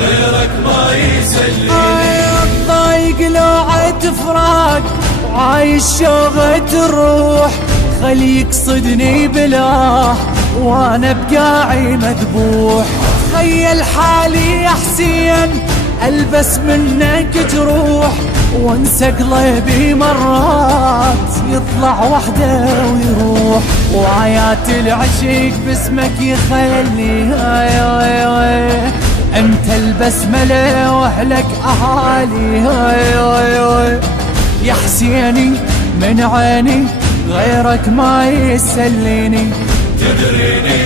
غيرك ما يسليني. الضايق لوعة فراق وعايش شوقة الروح، خلي يقصدني بلاه وانا بقاعي مذبوح. تخيل حالي يا حسين البس منك جروح، وانسى قلبي مرات يطلع وحده ويروح. وآيات العشق باسمك يخلي انت البسملة واهلك اهالي. يا حسيني من عيني غيرك ما يسليني، تدريني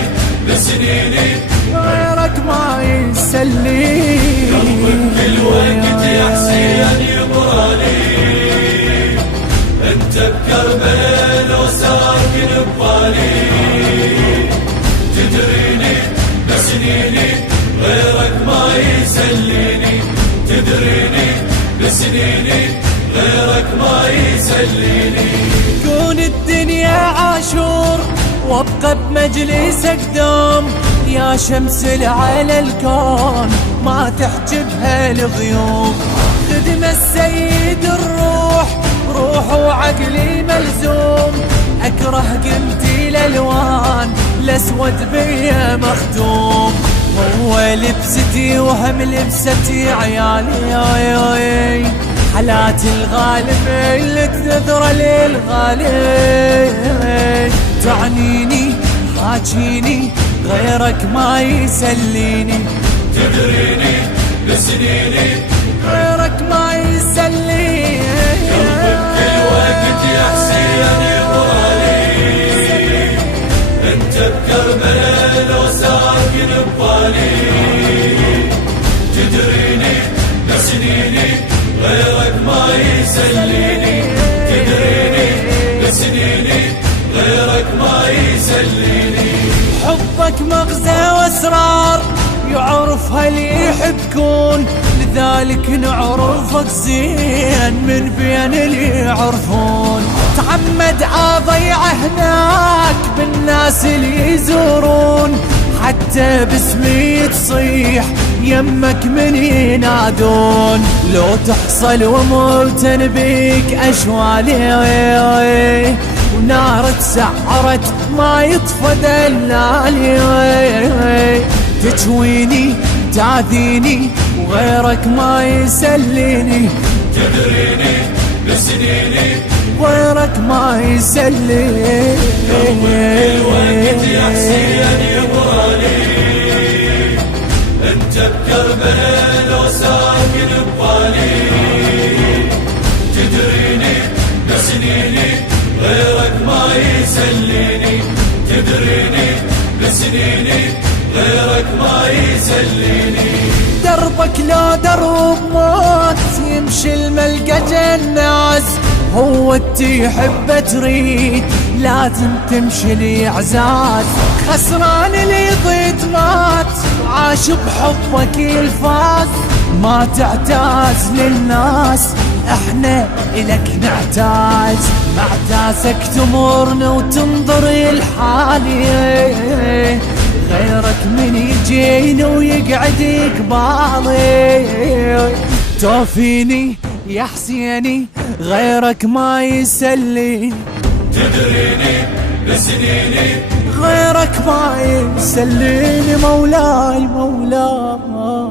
بسنيني غيرك ما يسليني. كل وقت يا حسين يبغالي، انت بكربلاء لو ساكن ببالي. تدريني بسنيني غيرك ما يسليني، تدريني بسنيني غيرك ما يسليني. كون الدنيا عاشور وابقى بمجلسك دوم، يا شمس على الكون ما تحجبها الغيوم. خدم السيد الروح روح وعقلي ملزوم، اكره قمتي الالوان الاسود بيا مختوم. هو لبستي وهم لبستي عيالي، حالات الغالب اللي تذر للغالب. تعنيني حاجيني غيرك ما يسليني، تدريني بسنيني غيرك ما يسليني. كل وقت يا حسين يبغالي، انت بكربلاء لو ساكن ببالي. تدريني بسنيني غيرك ما يسليني، تدريني بسنيني غيرك ما يسليني. حبك مغزى واسرار يعرفها اللي يحبكون، لذلك نعرفك زين من بين اللي يعرفون. تعمد اضيع هناك بالناس اللي يزورون، حتى باسمي تصيح يمك من ينادون. لو تحصل وموتن بيك اشوالي، ونار تسعرت ما يطفى دلالي. تجويني تاذيني وغيرك ما يسليني، تدريني بسنيني غيرك ما يسليني. الوقت يا حسين يبغالي، انت بكربلاء لو ساكن ببالي. تدريني بسنيني غيرك ما يسليني، تدريني بسنيني غيرك ما يسليني. دربك لا درب موت يمشي الملقى جناز، هو تحب تريد لازم تمشي لإعزاز. خسران اللي ضيت مات عاش بحبك يلفاز، ما تعتاز للناس احنا إلك نعتاز. معتازك تمرنا وتنظر الحالي، غيرك من يجينا ويقعد قبالي. توفيني يا حسيني غيرك ما يسليني، تدريني بسنيني غيرك ما يسليني. مولاي مولاي